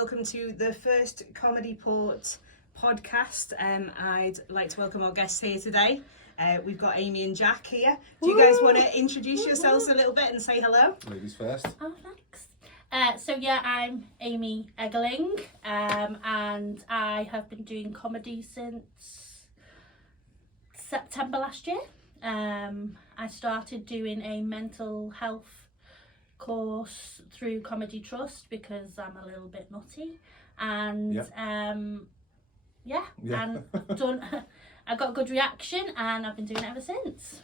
welcome to the first Comedy Port podcast. I'd like to welcome our guests here today. We've got Amy and Jack here. Do you guys want to introduce yourselves a little bit and say hello? Ladies first. Oh, thanks. I'm Amy Eggeling, and I have been doing comedy since September last year. I started doing a mental health course through Comedy Trust because I'm a little bit nutty, and and I got a good reaction, and I've been doing it ever since.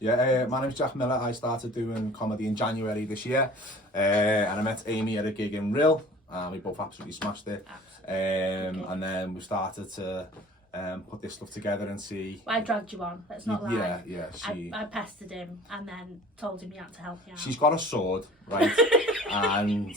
My name's Jack Miller. I started doing comedy in January this year, and I met Amy at a gig in Gill, and we both absolutely smashed it. And then we started to put this stuff together and see. Well, I dragged you on. Let's not lie. I pestered him and then told him he had to help me out. She's got a sword, right? And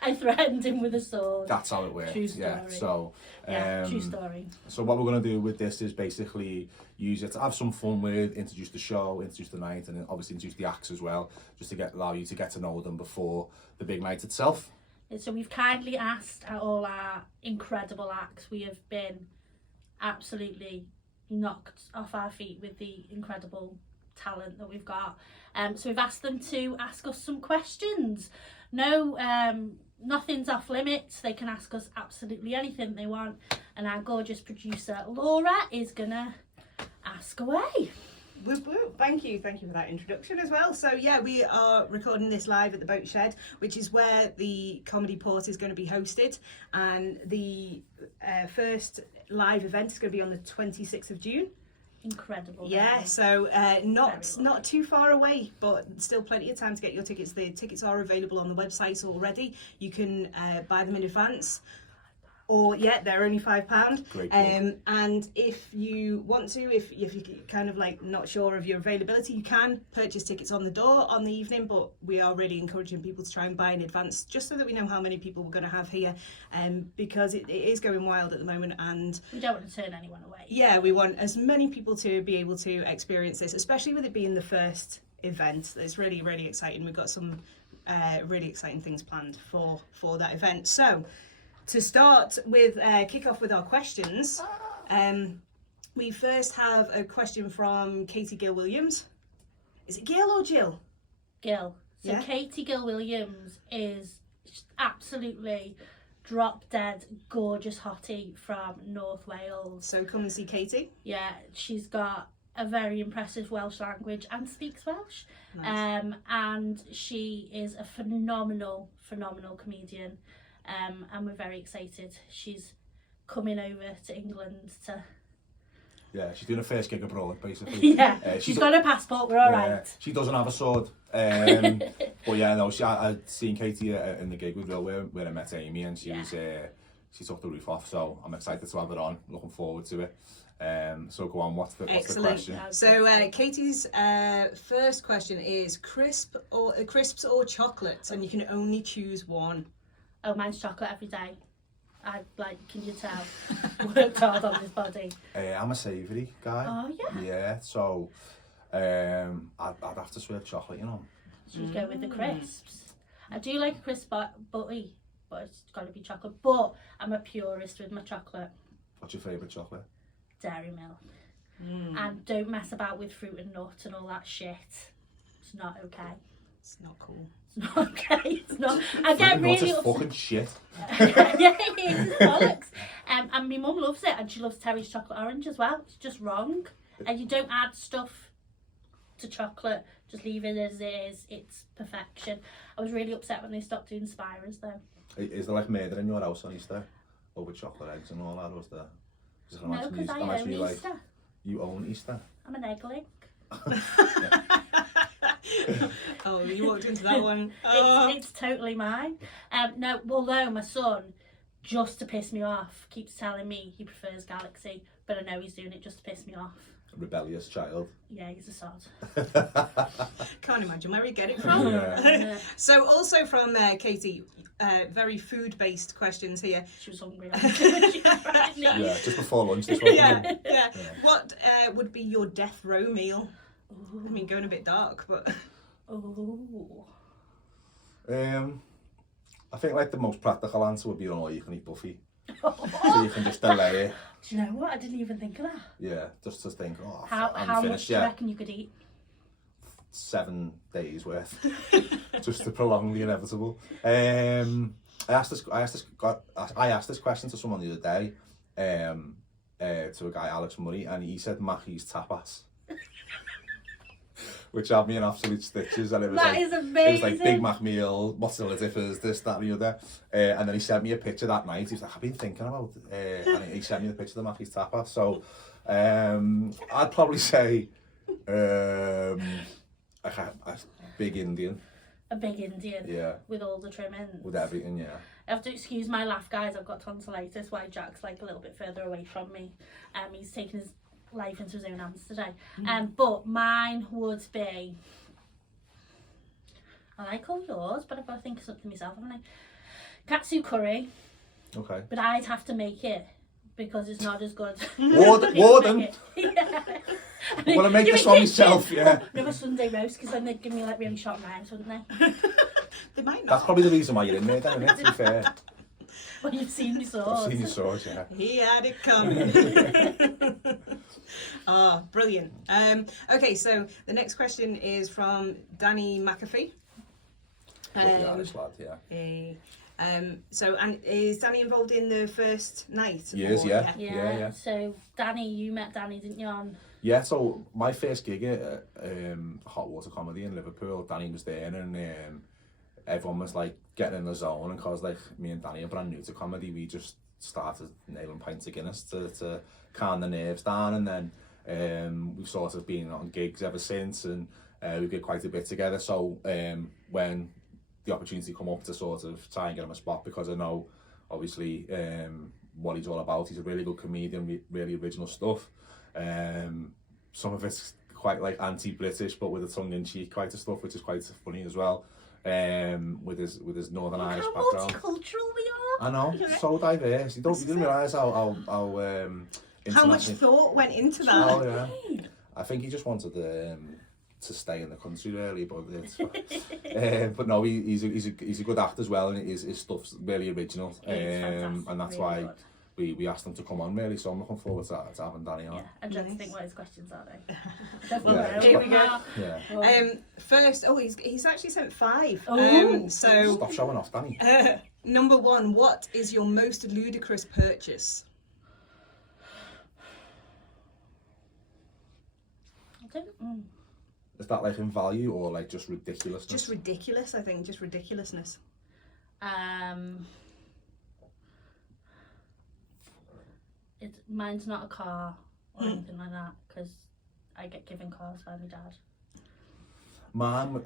I threatened him with a sword. that's how it works. True story. True story. So what we're going to do with this is basically use it to have some fun with, introduce the show, introduce the night, and then obviously introduce the acts as well, just to allow you to get to know them before the big night itself. So we've kindly asked all our incredible acts. We have been absolutely knocked off our feet with the incredible talent that we've got. So we've asked them to ask us some questions. No, nothing's off limits. They can ask us absolutely anything they want. And our gorgeous producer, Laura, is gonna ask away. Whoop, whoop. Thank you for that introduction as well. So we are recording this live at the Boat Shed, which is where the Comedy Port is going to be hosted, and the first live event is going to be on the 26th of June. Incredible. So not too far away, but still plenty of time to get your tickets. The tickets are available on the website already. You can buy them in advance. Or they're only £5. Great. And if you want to, if you're kind of like not sure of your availability, you can purchase tickets on the door on the evening. But we are really encouraging people to try and buy in advance, just so that we know how many people we're going to have here, because it is going wild at the moment, and we don't want to turn anyone away. Yeah, we want as many people to be able to experience this, especially with it being the first event. It's really, really exciting. We've got some really exciting things planned for that event. So, to start with, kick off with our questions, we first have a question from Katie Gill Williams. Is it Gill or Gill? Gill. So Katie Gill Williams is absolutely drop dead gorgeous hottie from North Wales. So come and see Katie. Yeah, she's got a very impressive Welsh language and speaks Welsh. Nice. And she is a phenomenal comedian. And we're very excited. She's coming over to England to... Yeah, she's doing her first gig abroad, basically. She's got a passport, we're all right. She doesn't have a sword. But I'd seen Katie in the gig with Will where I met Amy, and she took the roof off, so I'm excited to have her on. Looking forward to it. So go on, what's the question? So Katie's first question is crisps or chocolate, and you can only choose one. Oh, mine's chocolate every day. Can you tell? Worked hard on this body. I'm a savoury guy. Oh, yeah? Yeah, so I'd have to swear chocolate, you know. So you go with the crisps. I do like a crisp butty, but it's got to be chocolate. But I'm a purist with my chocolate. What's your favourite chocolate? Dairy milk. And don't mess about with fruit and nut and all that shit. It's not okay. It's not cool. It's not okay. It's not. I get really upset. Fucking shit. Yeah, it's bollocks. And my mum loves it, and she loves Terry's chocolate orange as well. It's just wrong. And you don't add stuff to chocolate. Just leave it as it is. It's perfection. I was really upset when they stopped doing Spirers though. Is there like murder in your house on Easter over chocolate eggs and all that, or is there? No, because I own Easter. You own Easter? I'm an Eggeling. Oh, you walked into that one. It's totally mine. Although my son, just to piss me off, keeps telling me he prefers Galaxy, but I know he's doing it just to piss me off. A rebellious child. Yeah, he's a sod. Can't imagine where he'd get it from. Yeah. So also from Katie, very food-based questions here. She was hungry. Yeah, just before lunch this one. Yeah. What would be your death row meal? Ooh. I mean, going a bit dark, but... Oh. I think like the most practical answer would be an all-you-can-eat buffet. So you can just delay it. Do you know what? I didn't even think of that. Yeah, just to think, oh, How I'm much finished do you yet. reckon you could eat? 7 days worth, just to prolong the inevitable. I asked this question to someone the other day, to a guy, Alex Murray, and he said Mackey's tapas, which had me in absolute stitches. And it was That like, is amazing. It was like Big Mac meal, mozzarella dippers, this, that, and the other. And then he sent me a picture that night. He was like, I've been thinking about, and he sent me the picture of the Mackey's tapas. So I'd probably say a big Indian. A big Indian. Yeah. With all the trimmings. With everything, yeah. I have to excuse my laugh, guys. I've got tonsillitis while Jack's like a little bit further away from me. He's taking his life into his own hands today. But mine would be, I like all yours, but I've got to think of something myself, haven't I? Katsu curry, Okay. but I'd have to make it because it's not as good. Warden. Yeah. I'm going to make this one myself, yeah. Another Sunday roast, because then they'd give me like really sharp knives, wouldn't they? They might That's not. probably the reason why you're in there, then, isn't it, to be fair? Well, you've seen me sword. I've seen your swords, yeah. He had it coming. Oh, brilliant. Okay, so the next question is from Danny McAfee. Lovely Irish lad, yeah. So, and is Danny involved in the first night? Yes, Or- yeah. Yeah. So Danny, you met Danny, didn't you? On Yeah, so my first gig at Hot Water Comedy in Liverpool, Danny was there, and everyone was like getting in the zone, and cause like me and Danny are brand new to comedy, we just started nailing pints of Guinness to calm the nerves down, and then we've sort of been on gigs ever since, and we did quite a bit together. So when the opportunity come up to sort of try and get him a spot, because I know obviously what he's all about, he's a really good comedian, really original stuff. Some of it's quite like anti-British, but with a tongue-in-cheek kind of stuff, which is quite funny as well. With his Northern Irish how background. multicultural we are. I know, so diverse. You didn't realise how How much international- thought went into that? Oh yeah. I think he just wanted to stay in the country really, but it's but no, he's a good actor as well, and his stuff's really original. Fantastic, And that's really why good. we asked him to come on really. So I'm looking forward to having Danny on. Yeah, I'm trying to Nice. think what his questions are though. Yeah, here we go. Yeah. First, he's actually sent 5. Oh. So Stop showing off, Danny. number 1, what is your most ludicrous purchase? I don't. Is that like in value or like just ridiculousness? Just ridiculous, I think. Just ridiculousness. Mine's not a car or anything like that, because I get given cars by my dad.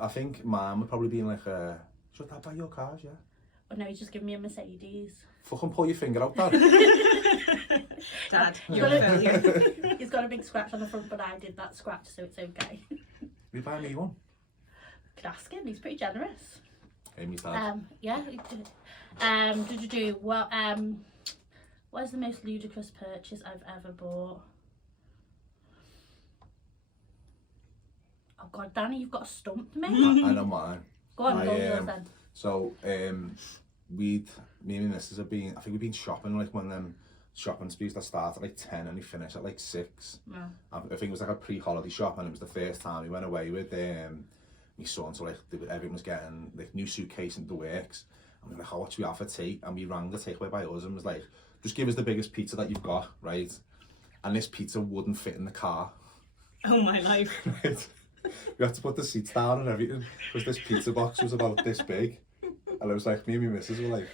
I think mine would probably be like a. Should I buy your cars? Yeah. But no, he's just given me a Mercedes. Fucking pull your finger out, Dad. Dad, you're a failure. He's got a big scratch on the front, but I did that scratch, so it's okay. You buy me one. Could ask him. He's pretty generous. Amy's dad. Yeah. Well, what is the most ludicrous purchase I've ever bought? Oh God, Danny, you've got to stump me. I know mine. Go on, go yours then. So me and my missus have been. I think we've been shopping like one of them shopping sprees that start at like 10 and they finish at like 6. Yeah. I think it was like a pre-holiday shop, and it was the first time we went away with my son. So like everyone was getting like new suitcase and the works. And we were like, oh, what should we have for tea? And we rang the takeaway by us and was like, just give us the biggest pizza that you've got, right? And this pizza wouldn't fit in the car. Oh my life. Right? We had to put the seats down and everything because this pizza box was about this big, and it was like me and my missus were like,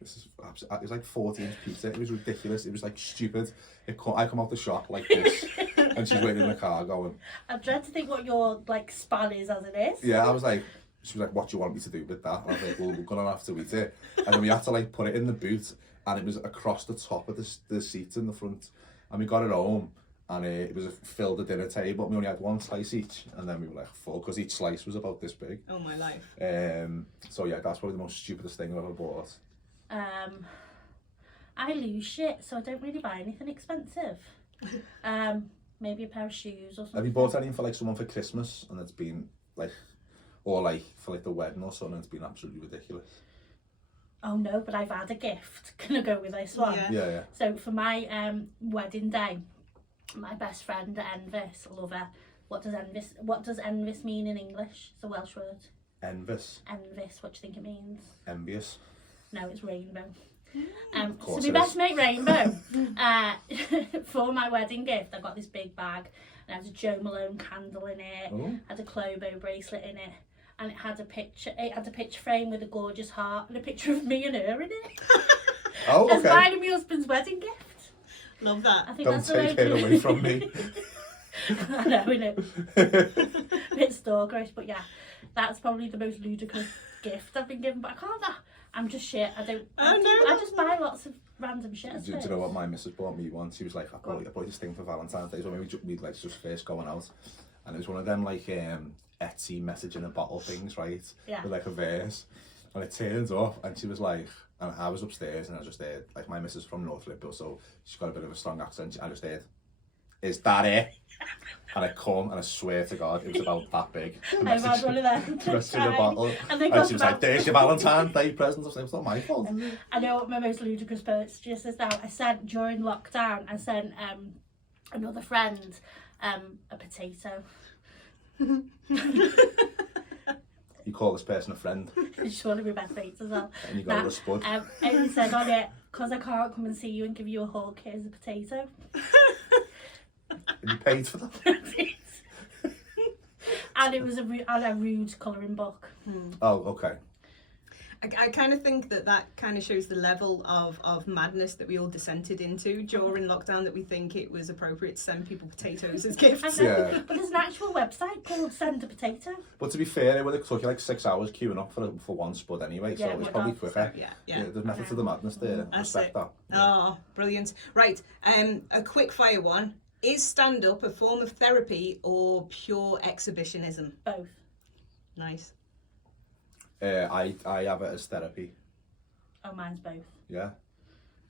"This is it was like 14-inch pizza. It was ridiculous. It was like stupid. I come out the shop like this, and she's waiting in the car going." I'm trying to think what your like span is as it is. Yeah, I was like, she was like, "What do you want me to do with that?" And I was like, "Well, we're gonna have to eat it." And then we had to like put it in the boot, and it was across the top of the seats in the front, and we got it home. And it was filled the dinner table. We only had one slice each, and then we were like full because each slice was about this big. Oh my life. So yeah, that's probably the most stupidest thing I've ever bought. I lose shit, so I don't really buy anything expensive. Maybe a pair of shoes or something. Have you bought anything for like someone for Christmas and it's been like, or like for like the wedding or something, and it's been absolutely ridiculous? oh no, but I've had a gift. Can I go with this one? Yeah. So for my wedding day, my best friend Envis, I love her. What does envis mean in English? It's a Welsh word. Envis. Envis, what do you think it means? Envious. No, it's rainbow. Of So my best mate Rainbow, for my wedding gift, I got this big bag and it had a Joe Malone candle in it, had a Clobo bracelet in it, and it had a picture frame with a gorgeous heart and a picture of me and her in it. Oh, As okay. mine and my husband's wedding gift. Love that. I think Don't that's take it away from me. I know, innit? A bit stalkerish, but yeah, that's probably the most ludicrous gift I've been given, but I can't. I'm just shit. I just buy lots of random shit. Do you know what my missus bought me once? She was like, I bought this thing for Valentine's Day. So we'd like just first going out, and it was one of them like Etsy message in a bottle things, right? Yeah. With like a verse, and it turns up, and she was like, and I was upstairs, and I just heard like my missus from North Liverpool, so she's got a bit of a strong accent. I just heard, "Is that it?" And I come, and I swear to God, it was about that big. I've had one of them. The message in a bottle. And they And she was like, "There's your Valentine's Day present." I was like, "It's not my fault." I know what my most ludicrous purchase is now. I sent, during lockdown, another friend a potato. You call this person a friend, She's one of my best mates as well. and you got her a spud. And he said on it, "Because I can't come and see you and give you a hug, here's a potato." And you paid for that. And it was a rude colouring book. Oh, okay. I kind of think that kind of shows the level of madness that we all descended into during lockdown, that we think it was appropriate to send people potatoes as gifts. Yeah. But there's an actual website called Send a Potato. But to be fair, it would have took you like 6 hours queuing up for one spud anyway, so Yeah, it was it probably would quicker. Yeah. There's method to the madness there. I That's respect it. that. Oh, brilliant. Right, a quick fire one. Is stand-up a form of therapy or pure exhibitionism? Both. Nice. I have it as therapy. Oh, mine's both. Yeah.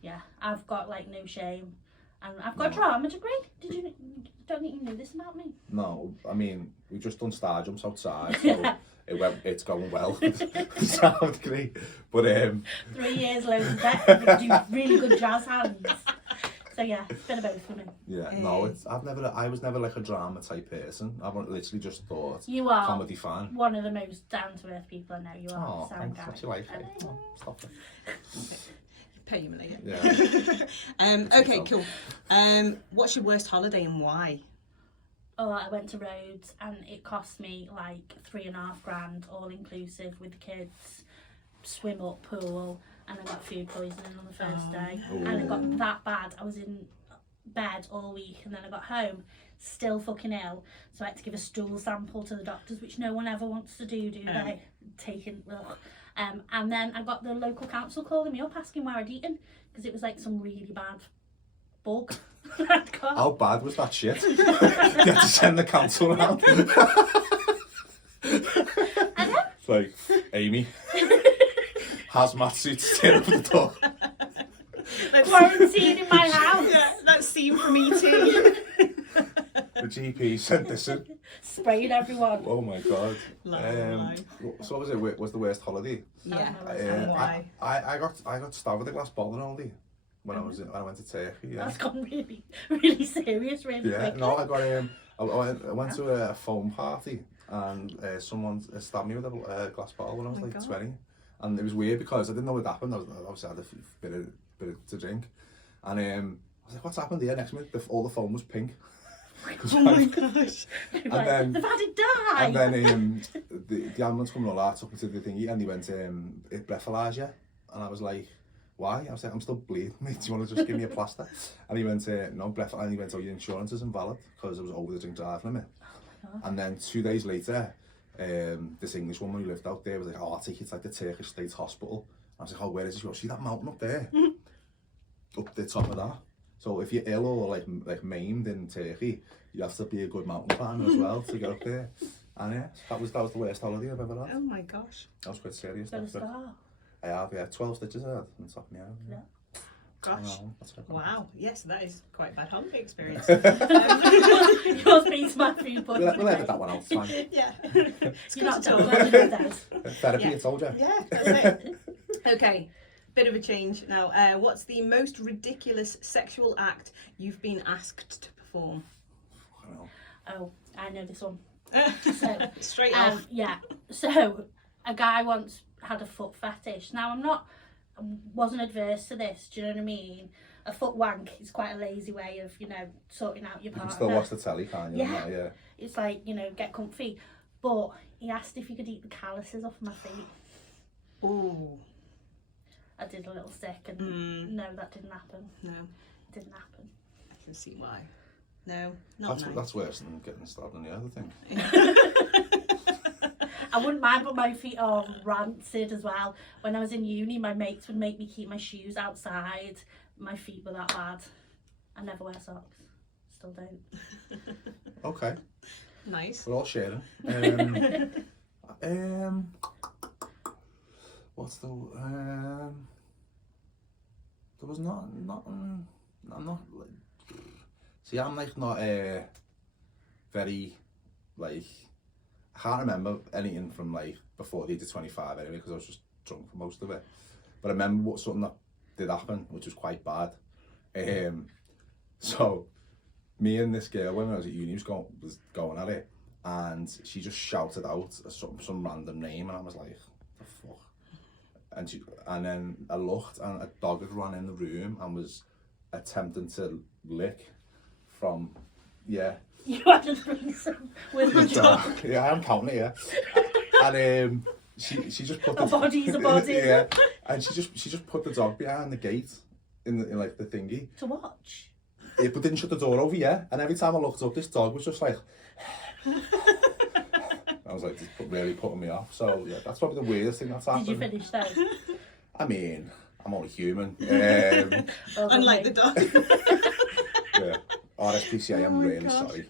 Yeah, I've got like no shame, and I've got a drama degree. Don't think you knew this about me? No, I mean, we just done star jumps outside, so it's going well. Sound degree. But 3 years loads of debt, and we do really good jazz hands. So yeah, it's been a both for me. yeah, no, I was never like a drama type person. I've literally just thought You are comedy fan. one of the most down to earth people I know. You are. Oh, Sound thanks. guy. What's your life like? Oh, stop it. Pay you money. Yeah. Okay, cool. What's your worst holiday and why? Oh, I went to Rhodes and it cost me like $3,500 all inclusive with the kids, swim up, pool, and I got food poisoning on the first day. Ooh. And it got that bad. I was in bed all week, and then I got home still fucking ill, so I had to give a stool sample to the doctors, which no one ever wants to do they? Taking and then I got the local council calling me up asking where I'd eaten, because it was like some really bad bug. How bad was that shit? You had to send the council around. I know. It's like, Amy, hazmat suits staring up at the door. Quarantine in my house. Yeah, that scene from E.T. The GP sent this in. Spraying everyone. Oh my God. Lie. So what was it? Was the worst holiday? Yeah. And why? I got stabbed with a glass bottle holiday when I went to Turkey. Yeah. That's gone really, really serious, really Yeah. quickly. No, I got I went to a foam party and someone stabbed me with a glass bottle when I was Oh my like God. 20, and it was weird because I didn't know what happened. I obviously had a bit to drink, and I was like, "What's happened here?" Next minute, all the foam was pink. Oh my gosh. Like, then- they've had it die. And then the ambulance coming all that took me to the thingy, and he went, it breathalyzer, and I was like, why? I was like, I'm still bleeding, mate. Do you want to just give me a plaster? And he went, no, breath. And he went, oh, your insurance is invalid because I was over the drink drive limit. And then 2 days later, this English woman who lived out there was like, oh, I'll take you to like the Turkish State Hospital. I was like, oh, where is this? She goes, see that mountain up there? Up the top of that. So if you're ill or like maimed in Turkey, you have to be a good mountain climber as well to get up there. And yeah, that was the worst holiday I've ever had. Oh my gosh. That was quite serious. Got a Stuff. scar. I have, yeah, 12 stitches I had on top of my head. Yeah. Gosh. Oh, that's okay. Wow. Yes, that is quite a bad holiday experience. Yours beats my food We'll edit that one out, it's fine. Yeah. You're not Good to told. talk. Dead. Therapy, Yeah. I told you. Yeah, that's it. Okay. Bit of a change now. What's the most ridiculous sexual act you've been asked to perform? I don't know. Oh, I know this one. So, Straight off. yeah. So a guy once had a foot fetish. Now I wasn't adverse to this. Do you know what I mean? A foot wank is quite a lazy way of, you know, sorting out your You partner. can still watch the telly, can't you? Yeah. Yeah. It's like, you know, get comfy. But he asked if he could eat the calluses off my feet. Ooh. I did a little sick, and no, that didn't happen. No, It didn't happen. I can see why. No, not nice. That's worse than getting stabbed in the other thing. I wouldn't mind, but my feet are rancid as well. When I was in uni, my mates would make me keep my shoes outside. My feet were that bad. I never wear socks. Still don't. Okay, Nice. we're all sharing. What's the there was not I'm not like, see, I'm like not very like, I can't remember anything from like before the age of 25 anyway, because I was just drunk for most of it. But I remember something that did happen, which was quite bad. So me and this girl, when I was at uni, was going at it, and she just shouted out some random name, and I was like, the fuck? And then I looked, and a dog had run in the room and was attempting to lick from, yeah. You had a threesome with the dog. Yeah, I'm counting it, yeah. And she just put A body's a body. Yeah, and she just put the dog behind the gate in like the thingy. To watch. Yeah, but didn't shut the door over, yeah. And every time I looked up, this dog was just like. I was like, this really putting me off. So yeah, that's probably the weirdest thing that's happened. Did you finish though? I mean, I'm only human. Well, Unlike the dog. Yeah. RSPCA, I'm really God. sorry.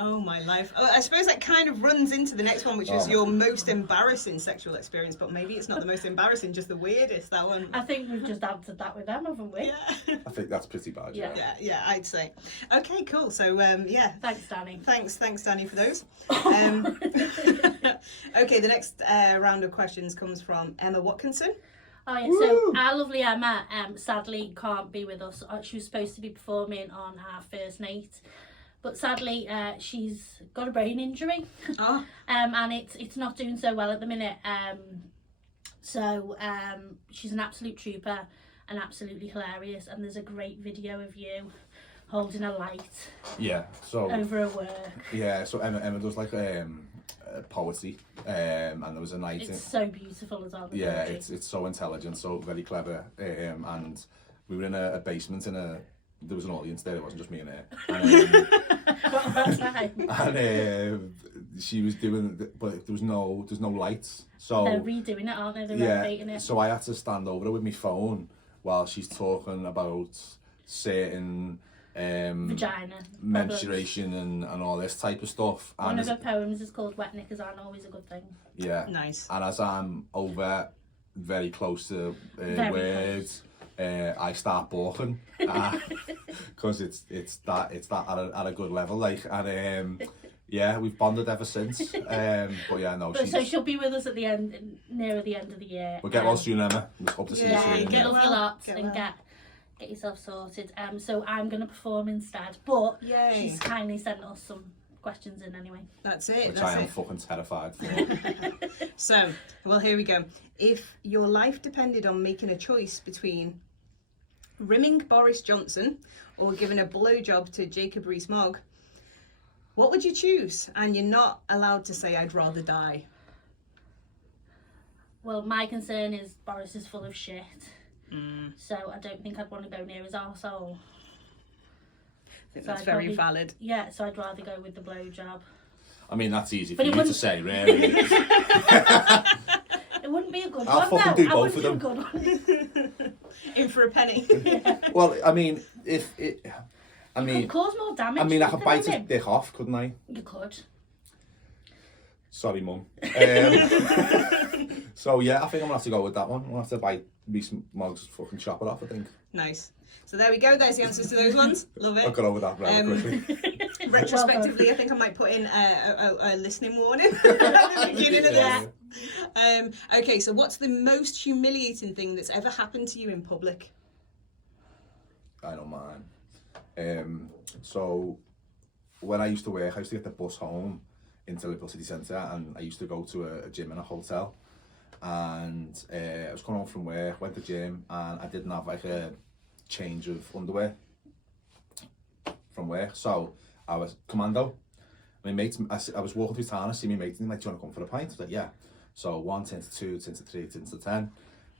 Oh my life. Oh, I suppose that kind of runs into the next one, which is your most embarrassing sexual experience, but maybe it's not the most embarrassing, just the weirdest, that one. I think we've just answered that with them, haven't we? Yeah. I think that's pretty bad. Yeah. Yeah, I'd say. Okay, cool. So, yeah. Thanks, Danny. Thanks, Danny, for those. Okay, the next round of questions comes from Emma Watkinson. Oh yeah, so our lovely Emma sadly can't be with us. She was supposed to be performing on our first night, but sadly she's got a brain injury. Oh. And it's not doing so well at the minute. So she's an absolute trooper and absolutely hilarious, and there's a great video of you holding a light So over her work. Yeah, so Emma does like poetry, and there was a night. It's so beautiful as well. Yeah, it's so intelligent, so very clever, and we were in a basement there was an audience there, it wasn't just me and her. And she was doing, but there was no lights. So they're redoing it, aren't they? They're renovating it. So I had to stand over her with my phone while she's talking about certain vagina menstruation and all this type of stuff. One of her poems is called Wet Knickers Aren't Always a Good Thing. Yeah. Nice. And as I'm over very close to words, I start balking because it's that at a good level, like, and yeah, we've bonded ever since. But yeah, no. So she'll be with us at the end, near the end of the year. We'll get well soon, Emma. We hope to see you soon. Get off your lots and get yourself sorted. So I'm going to perform instead, but she's kindly sent us some questions in anyway. That's it. Which I am fucking terrified for. So, well, here we go. If your life depended on making a choice between rimming Boris Johnson or giving a blowjob to Jacob Rees-Mogg, what would you choose? And you're not allowed to say I'd rather die. Well, my concern is Boris is full of shit. So I don't think I'd want to go near his arsehole. I think that's very valid. Yeah, so I'd rather go with the blowjob. I mean, that's easy for you to say, really. It wouldn't be a good I'll one. fucking do both of them. In for a penny. Well, I mean, it could cause more damage. I mean, I could bite his dick off, couldn't I? You could. Sorry, Mum. So yeah, I think I'm gonna have to go with that one. I'm gonna have to bite Rees-Mogg's fucking chop it off, I think. Nice. So there we go. There's the answers to those ones. Love it. I'll get over that rather quickly. Retrospectively, I think I might put in a listening warning at the beginning of this. Okay, so what's the most humiliating thing that's ever happened to you in public? I don't mind. So when I used to work, I used to get the bus home into Liverpool City Centre, and I used to go to a gym in a hotel. And I was coming home from work, went to the gym, and I didn't have like a change of underwear from work. So I was commando. My mates, I was walking through town, I see my mate, and like, do you want to come for a pint? I was like, yeah. So 1 10 to 2, 10 to 3, 10 to 10.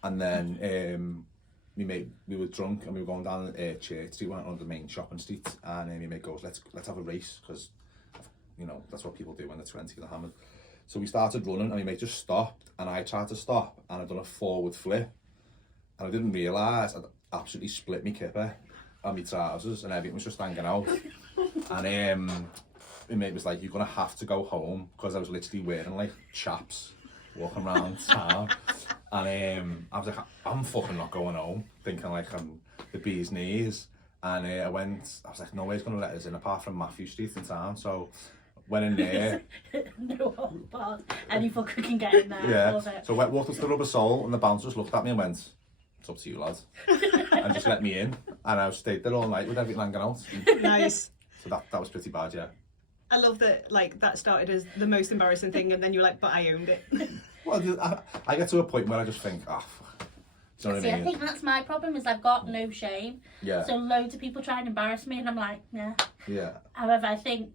And then my mate, we were drunk and we were going down Church Street, went on the main shopping street, and my mate goes, let's have a race, because you know that's what people do when they're 20 and they're hammered. So we started running, and my mate just stopped, and I tried to stop, and I'd done a forward flip, and I didn't realise I'd absolutely split my kipper and my trousers, and everything was just hanging out. And my mate was like, you're gonna have to go home, because I was literally wearing like chaps walking around town. And I was like, I'm fucking not going home, thinking like I'm the bee's knees. And I was like, no way's gonna let us in apart from Matthew Street in town. So went in there. No, but any fucker can get in there. Yeah. Love it. So I walked up to the Rubber Soul, and the bouncer just looked at me and went, it's up to you, lad. And just let me in. And I stayed there all night with everything hanging out. Nice. So that was pretty bad, yeah. I love that, like, that started as the most embarrassing thing, and then you were like, but I owned it. Well, I get to a point where I just think, fuck. Do you know what I mean? I think that's my problem, is I've got no shame. Yeah. So loads of people try and embarrass me, and I'm like, nah. Yeah. However, I think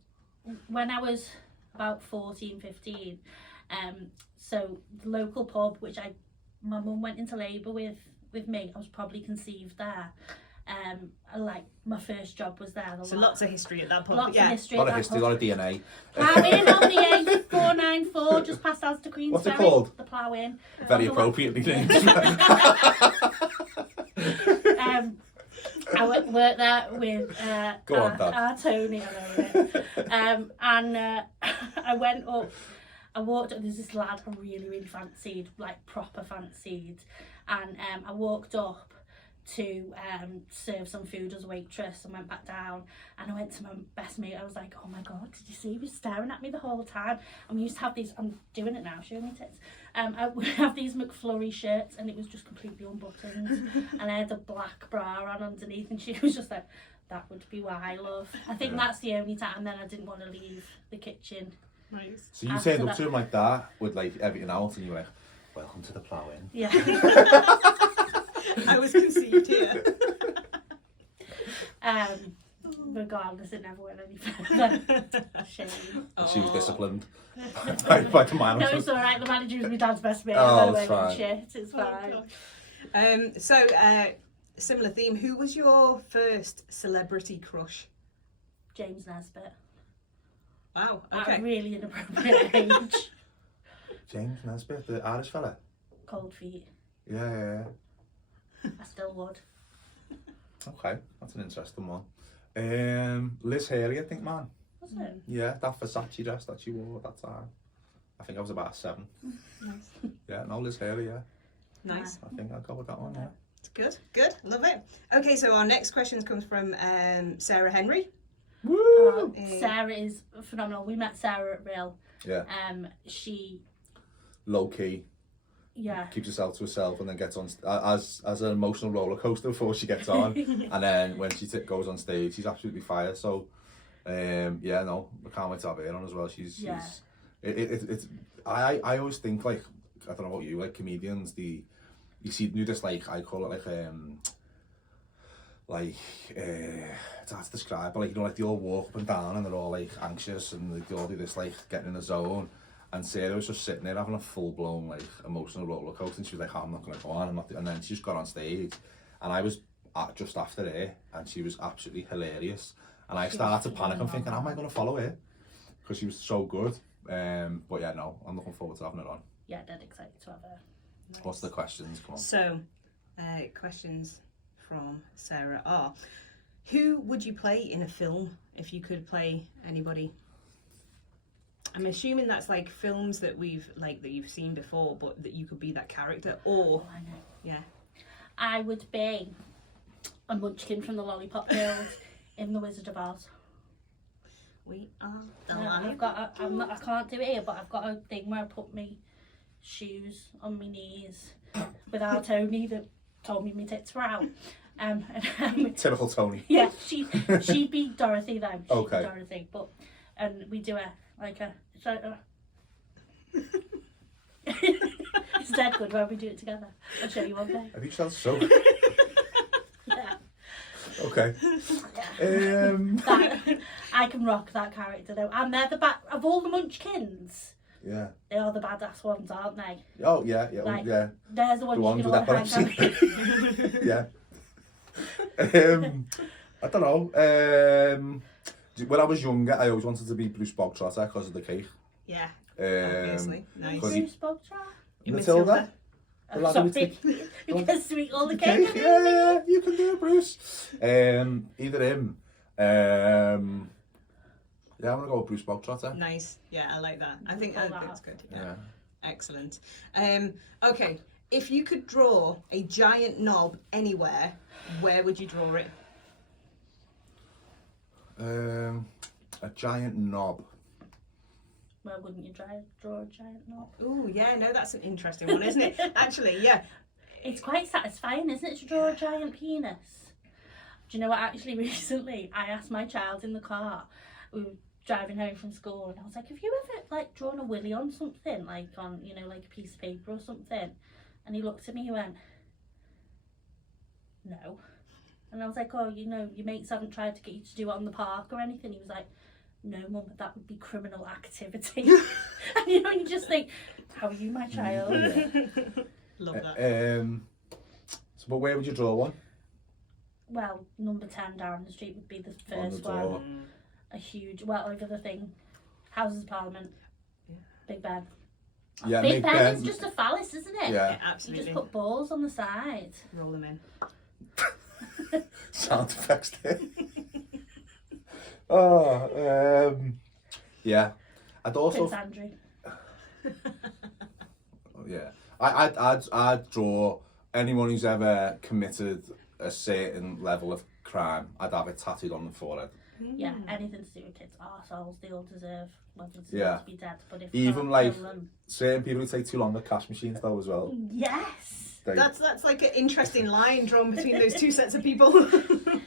when I was about 14, 15, so the local pub, which my mum went into labour with me, I was probably conceived there. Like my first job was there. So lots of history at that pub. Lots of history. A lot of history, a lot of DNA. Plough-in on the A494, just past Asda Queensberry. What's it called? The Plough-in. Very appropriately named. I worked there with Go on, Dad. our Tony. And I went up. I walked up. There's this lad I really, really fancied, like proper fancied, and I walked up to serve some food as a waitress, and went back down, and I went to my best mate. I was like, oh my god, did you see he was staring at me the whole time? And we used to have these, I'm doing it now, showing me tits. We have these McFlurry shirts, and it was just completely unbuttoned, and I had a black bra on underneath, and she was just like, that would be why, love. I think that's the only time. And then I didn't want to leave the kitchen. Nice. So you turned up to him like that, with like everything else, and you were like, welcome to the Plough-in. Yeah. I was conceived here. Regardless, it never went any further. Shame. She was disciplined by the manager. No, it's alright, the manager was my dad's best mate. Oh, I it's don't know fine. shit, it's fine. So, similar theme, who was your first celebrity crush? James Nesbitt. Wow, At okay. a really inappropriate age. James Nesbitt, the Irish fella. Cold feet. Yeah. I still would. Okay, that's an interesting one. Liz Haley, I think, man. Was it? Yeah, that Versace dress that she wore at that time. I think I was about 7. Nice. Yeah, no, Liz Haley, yeah. Nice. I think I'll go with that one, yeah. It's good, love it. Okay, so our next question comes from Sarah Henry. Woo! Sarah is phenomenal. We met Sarah at Rill. Yeah. She, Low key, yeah. keeps herself to herself, and then gets on as an emotional roller coaster before she gets on, and then when she goes on stage, she's absolutely fire. So, yeah, no, I can't wait to have her on as well. It's I always think, like, I don't know about you, like comedians, you do this, like, I call it it's hard to describe, but like, you know, like they all walk up and down and they're all like anxious and they all do this, like, getting in the zone. And Sarah was just sitting there having a full-blown, like, emotional roller coaster, and she was like, I'm not going to go on, and then she just got on stage, and I was just after her, and she was absolutely hilarious, and I started to panic and thinking, how am I going to follow her? Because she was so good. But yeah, no, I'm looking forward to having her on. Yeah, dead excited to have her. Nice. What's the questions? Come on. So, questions from Sarah are, who would you play in a film if you could play anybody? I'm assuming that's like films that that you've seen before, but that you could be that character, or I know. yeah. I would be a munchkin from the Lollipop Guild in The Wizard of Oz. We are the No, land. I've got. I can't do it here, but I've got a thing where I put my shoes on my knees with our Tony that told me my tits were out. And, Typical Tony. yeah, she'd be Dorothy though. She'd Okay. be Dorothy, and we do it's like it's dead good when we do it together. I'll show you one day. Have you sound so? Yeah. Okay. That, I can rock that character though, and they're of all the Munchkins. Yeah. They are the badass ones, aren't they? Oh yeah, yeah, Like, yeah. There's the The ones ones you with can all hang epilepsy. out. Yeah. I don't know. When I was younger, I always wanted to be Bruce Bogtrotter because of the cake. Yeah, obviously. Nice. Because he- Bruce Bogtrotter. Matilda. The lad who would Sorry, take- you can sweet all the Cake, cake. yeah, you can do it, Bruce. Either him. Yeah, I'm gonna go with Bruce Bogtrotter. Nice. Yeah, I like that. I think Pull that that's off. good. Yeah. Excellent. Okay, if you could draw a giant knob anywhere, where would you draw it? A giant knob. Where wouldn't you draw a giant knob? Oh, yeah, no, that's an interesting one, isn't it? Actually, yeah. It's quite satisfying, isn't it, to draw a giant penis? Do you know what? Actually, recently, I asked my child in the car. We were driving home from school, and I was like, "Have you ever like drawn a willy on something, like on like a piece of paper or something?" And he looked at me and went, "No." And I was like, "Oh, your mates haven't tried to get you to do it on the park or anything?" He was like, "No, Mum, but that would be criminal activity." And you just think, "How are you, my child?" Love that. So, but where would you draw one? Well, number 10 down the street would be the On the first door. one. A huge, over the thing, Houses of Parliament, Yeah. Big Ben. Yeah, Big make Ben Ben. is just a phallus, isn't it? Yeah. Yeah, You absolutely. just put balls on the side. Roll them in. Sound effects there. Oh, yeah. I'd also, Prince Andrew. yeah. I'd draw anyone who's ever committed a certain level of crime. I'd have it tattooed on the forehead. Yeah, anything to do with kids' arseholes, they all deserve Yeah. to be dead. But if Even not, like kill them. certain people who take too long at cash machines though as well. Yes. They, That's like an interesting line drawn between those two sets of people.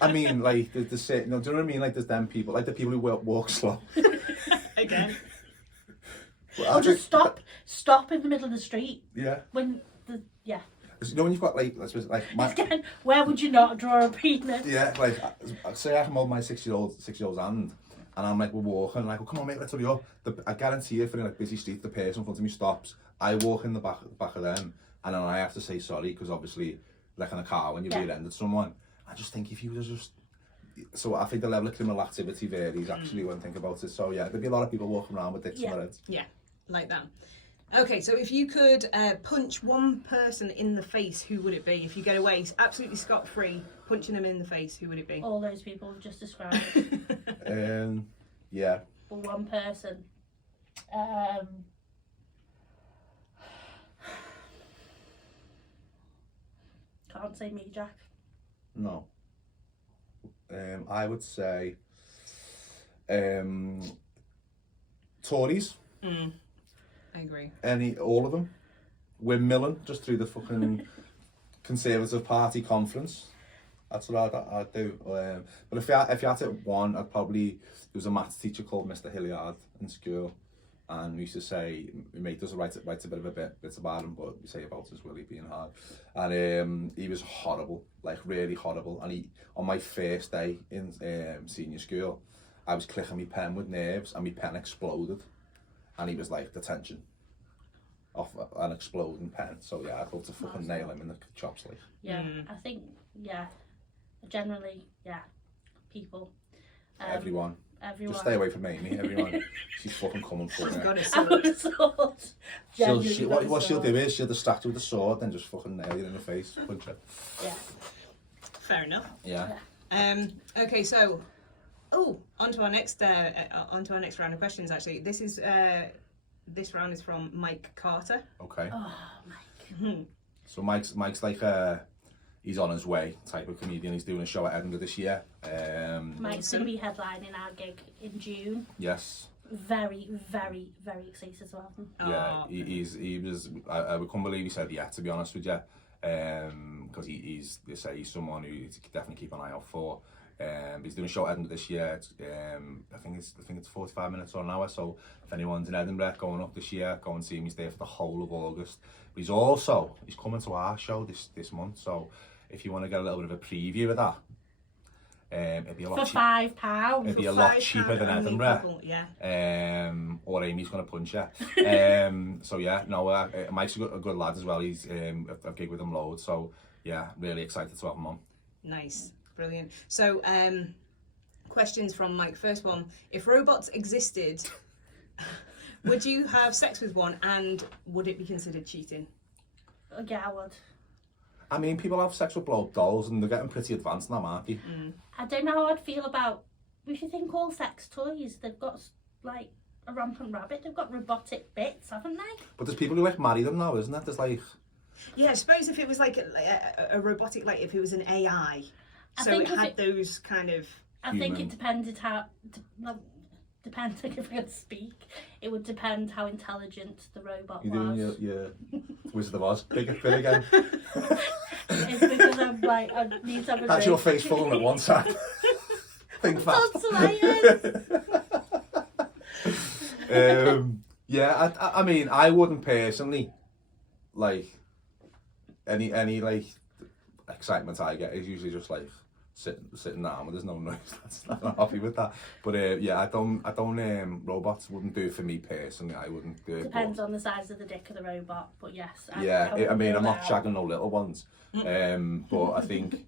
I mean, like the certain, no, do you know what I mean? Like there's them people, like the people who walk slow. Again. Or just stop in the middle of the street Yeah. when You know when you've got like, let's say, like my, Again, where would you not draw a penis? yeah, like say I can hold my 6-year-old's hand, and I'm like we're walking, like, well, come on mate, let's hurry up. I guarantee if in like busy street, the person in front of me stops, I walk in the back of them, and then I have to say sorry because obviously, like in a car when you rear-ended someone, I just think if you was just. So I think the level of criminal activity varies actually when I think about it. So yeah, there'd be a lot of people walking around with dicks on their heads. Yeah, like that. Okay, so if you could punch one person in the face, who would it be? If you get away absolutely scot-free, punching them in the face, who would it be? All those people we've just described. Yeah. For one person. Can't say me, Jack. No. I would say Tories. I agree. All of them. We're milling just through the fucking Conservative Party conference. That's what I'd do. But if you had to pick one, I'd probably. There was a maths teacher called Mr. Hilliard in school, and we used to say, we made us write a bit about him, but we say about his Willie being hard. And he was horrible, like really horrible. And on my first day in senior school, I was clicking my pen with nerves, and my pen exploded. And he was like, detention. Off an exploding pen. So yeah, I'd love to fucking nail him in the chops, like. Yeah, I think, generally, people. Everyone. Everyone. Just stay away from Amy, everyone. She's fucking coming for She's me. got a I've got sword. a sword. What she'll do is she'll distract you with the sword, then just fucking nail you in the face, punch her. Yeah. Fair enough. Yeah. Okay, so onto our next round of questions. Actually, this round is from Mike Carter. Okay. Oh, Mike. So Mike's like he's on his way type of comedian. He's doing a show at Edinburgh this year. Mike's going to be headlining our gig in June. Yes. Very, very, very excited to have him. Yeah, he was. I couldn't believe he said yeah. To be honest with you, because he's someone who you could definitely keep an eye out for. He's doing a show at Edinburgh this year. I think it's 45 minutes or an hour. So if anyone's in Edinburgh going up this year, go and see him. He's there for the whole of August. But he's coming to our show this month. So if you want to get a little bit of a preview of that, it'd be a lot for £5. It'd be a lot cheaper than Edinburgh. Or Amy's going to punch you. So yeah, no, Mike's a good lad as well. I've gigged with him loads. So yeah, really excited to have him on. Nice. Brilliant. So, questions from Mike. First one: if robots existed, would you have sex with one, and would it be considered cheating? Yeah, I would. I mean, people have sex with blow-up dolls, and they're getting pretty advanced now, aren't they? I don't know how I'd feel about. If you think all sex toys, they've got like a rampant rabbit. They've got robotic bits, haven't they? But there's people who like marry them now, isn't it? There's like. Yeah, I suppose if it was like a robotic, like if it was an AI. So it had those kind of. I think it depended how. Depends if I could speak. It would depend how intelligent the robot was. You're doing your Wizard of Oz bit again. It's because I'm like I need to have a. That's your face falling at one side. Think fast. Yeah, I mean, I wouldn't personally like any like excitement I get is usually just like sitting down where there's no noise. I'm not happy with that. But yeah, I don't robots wouldn't do it for me personally. I wouldn't do it. Depends on the size of the dick of the robot, but yes. I mean, I'm not shagging no little ones. But I think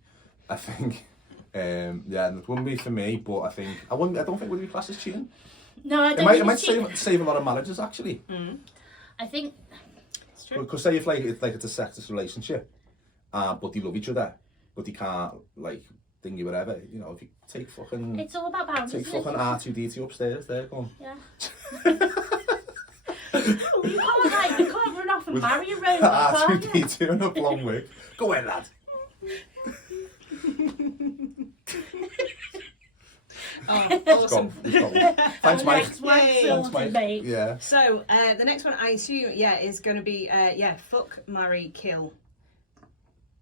yeah, it wouldn't be for me. But I don't think it would be classed as cheating. No, I don't. It might save a lot of marriages actually. I think it's true. Because say if it's a sexless relationship, but they love each other, but they can't like thingy whatever. You know, if you take fucking. It's all about balance. Take fucking R2D2 upstairs. There, go on. Yeah. You can't run off and marry a robot. R2D2 in a blonde wig. Go ahead, lad. Oh, awesome. Thanks, Mike. Thanks, Mike. Yeah. So, the next one I assume, is going to be, fuck, marry, kill.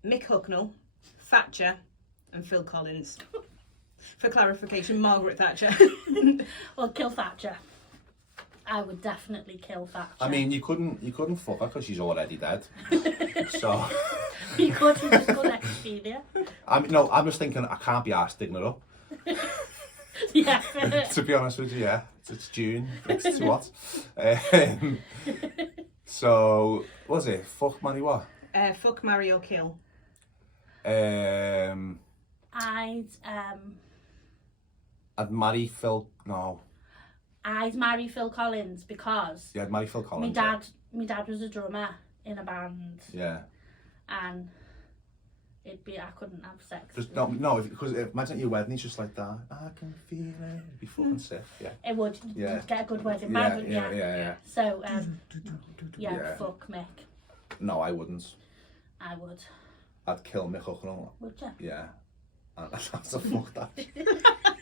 Mick Hucknall, Thatcher, and Phil Collins. For clarification, Margaret Thatcher. Well, kill Thatcher. I would definitely kill Thatcher. I mean, you couldn't fuck her because she's already dead. So. You could just go next to you. I'm just thinking I can't be arsed digging her up. Yeah. To be honest with you, yeah. It's June. It's too hot. So, what was it? Fuck, marry, what? Fuck, marry, or kill. I'd marry Phil. No. I'd marry Phil Collins because. Yeah, I'd marry Phil Collins. My dad was a drummer in a band. Yeah. And I couldn't have sex. Just no, because imagine at your wedding, he's just like that. I can feel it. It'd be fucking sick. Yeah. It would. Yeah. You'd get a good wedding band, wouldn't you? Yeah. So, fuck Mick. No, I wouldn't. I would. I'd kill Mick Hucknall. Would you? Yeah. And I'd have to fuck that.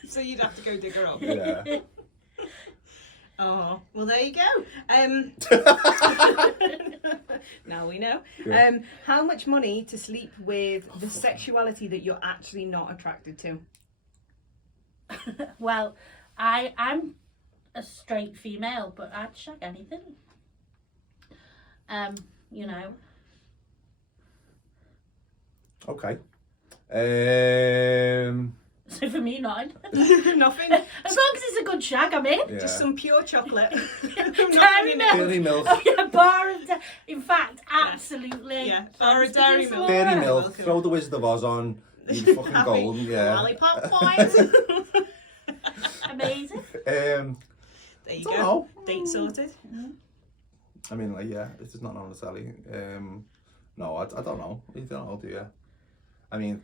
So you'd have to go dig her up. Yeah. Oh, well, there you go. Now we know. Yeah. How much money to sleep with the sexuality that you're actually not attracted to? Well, I'm a straight female, but I'd shag anything. You know. Okay. So for me, nothing. Nothing. As long as it's a good shag, I'm in. Yeah. Just some pure chocolate. Dairy milk. Dairy milk. Oh yeah, bar of in fact, absolutely. Yeah, bar of dairy milk. Dairy milk. Welcome. Throw the Wizard of Oz on. You fucking golden. Yeah. Lollipop points. Amazing. There you go. Know. Date sorted. I mean, like, yeah, it's just not on the telly. No, I don't know. You don't know, do you? I mean,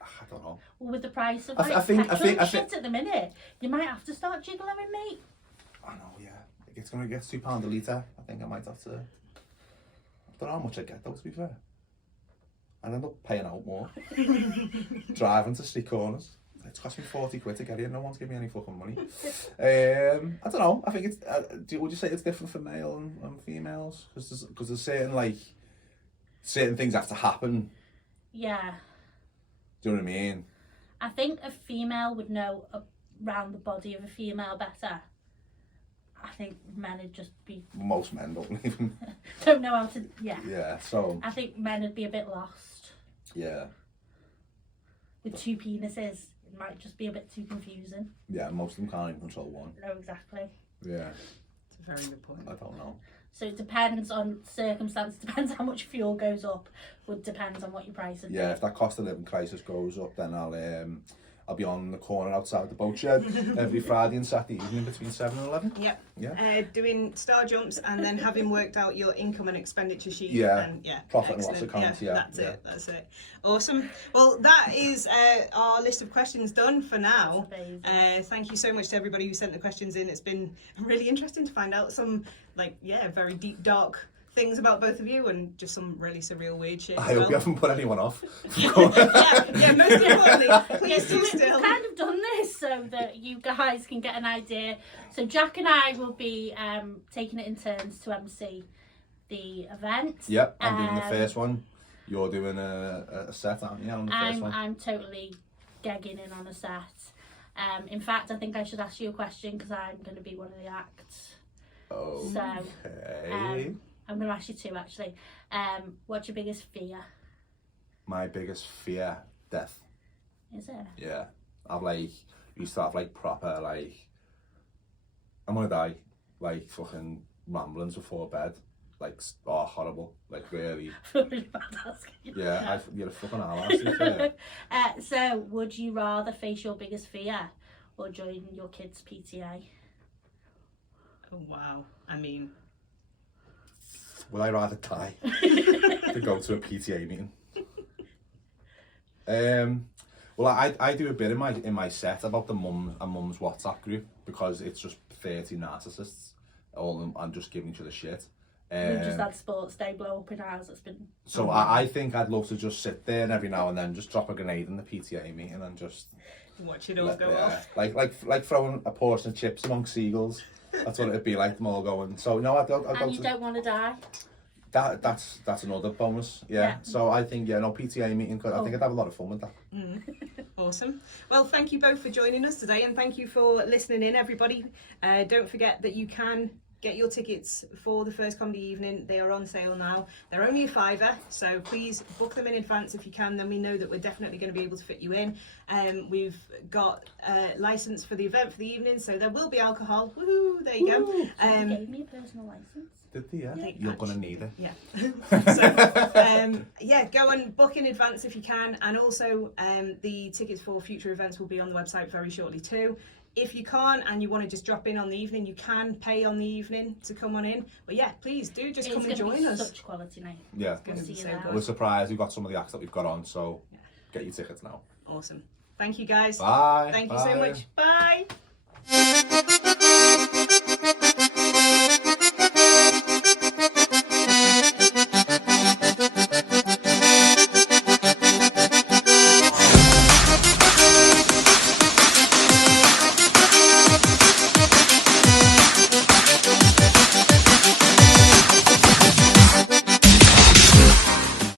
I don't know. Well, with the price of I think shit at the minute, you might have to start jiggling with me. I know, yeah. It's gonna get £2 a litre. I think I might have to. I don't know how much I get though. To be fair, and end up paying out more. Driving to street corners. It's cost me 40 quid to get here. No one's giving me any fucking money. I don't know. I think it's. Would you say it's different for male and females? Because there's certain things have to happen. Yeah. Do you know what I mean? I think a female would know around the body of a female better. I think men would just be... Most men don't even... don't know how to... Yeah. Yeah, so... I think men would be a bit lost. Yeah. With two penises, it might just be a bit too confusing. Yeah, most of them can't even control one. No, exactly. Yeah. It's a very good point. I don't know. So it depends on circumstances, depends how much fuel goes up, would depend on what your price would be. Yeah, if that cost of living crisis goes up, then I'll be on the corner outside the boat shed every Friday and Saturday evening between 7 and 11. Yep. Yeah. Doing star jumps and then having worked out your income and expenditure sheet. Yeah. And, yeah. Profit and loss excellent. accounts, yeah. That's it. Awesome. Well, that is our list of questions done for now. Thank you so much to everybody who sent the questions in. It's been really interesting to find out some, very deep, dark things about both of you and just some really surreal, weird shit. I hope you haven't put anyone off. Most importantly, please do We've still. kind of done this so that you guys can get an idea. So Jack and I will be taking it in turns to MC the event. Yep, I'm doing the first one. You're doing a set, aren't you, on the first one? I'm totally gegging in on a set. In fact, I think I should ask you a question because I'm going to be one of the acts. Oh. So, Okay. I'm going to ask you two actually. What's your biggest fear? My biggest fear, death. Is it? Yeah. Used to have proper I'm gonna die. Fucking ramblings before bed. Horrible. Really. Really bad asking you. Yeah, you're a fucking ass. So, would you rather face your biggest fear or join your kids' PTA? Oh, wow. I mean... Would I rather die than go to a PTA meeting? Well, I do a bit in my set about the mum's WhatsApp group because it's just 30 narcissists, all of them, and just giving each other shit. We've just had sports day blow up in ours. It's been... So I think I'd love to just sit there and every now and then just drop a grenade in the PTA meeting and just watch it all go off. Like throwing a portion of chips among seagulls. That's what it'd be like, them all going. So no, I'll go and you don't want to die? That's another bonus. Yeah. So I think PTA meeting. I think I'd have a lot of fun with that. Awesome. Well, thank you both for joining us today, and thank you for listening in, everybody. Don't forget that you can get your tickets for the first comedy evening. They are on sale now. They're only £5, so please book them in advance if you can. Then we know that we're definitely going to be able to fit you in. We've got a licence for the event for the evening, so there will be alcohol. Woohoo! There you go. They gave me a personal licence. Did they? Yeah. You're gonna need it. Yeah. So go and book in advance if you can, and also the tickets for future events will be on the website very shortly too. If you can't and you want to just drop in on the evening, you can pay on the evening to come on in. But yeah, please do just come and join us. Such quality night. Yeah. It's going to be so good. We're surprised we've got some of the acts that we've got on, so get your tickets now. Awesome. Thank you guys. Bye. Thank you so much. Bye.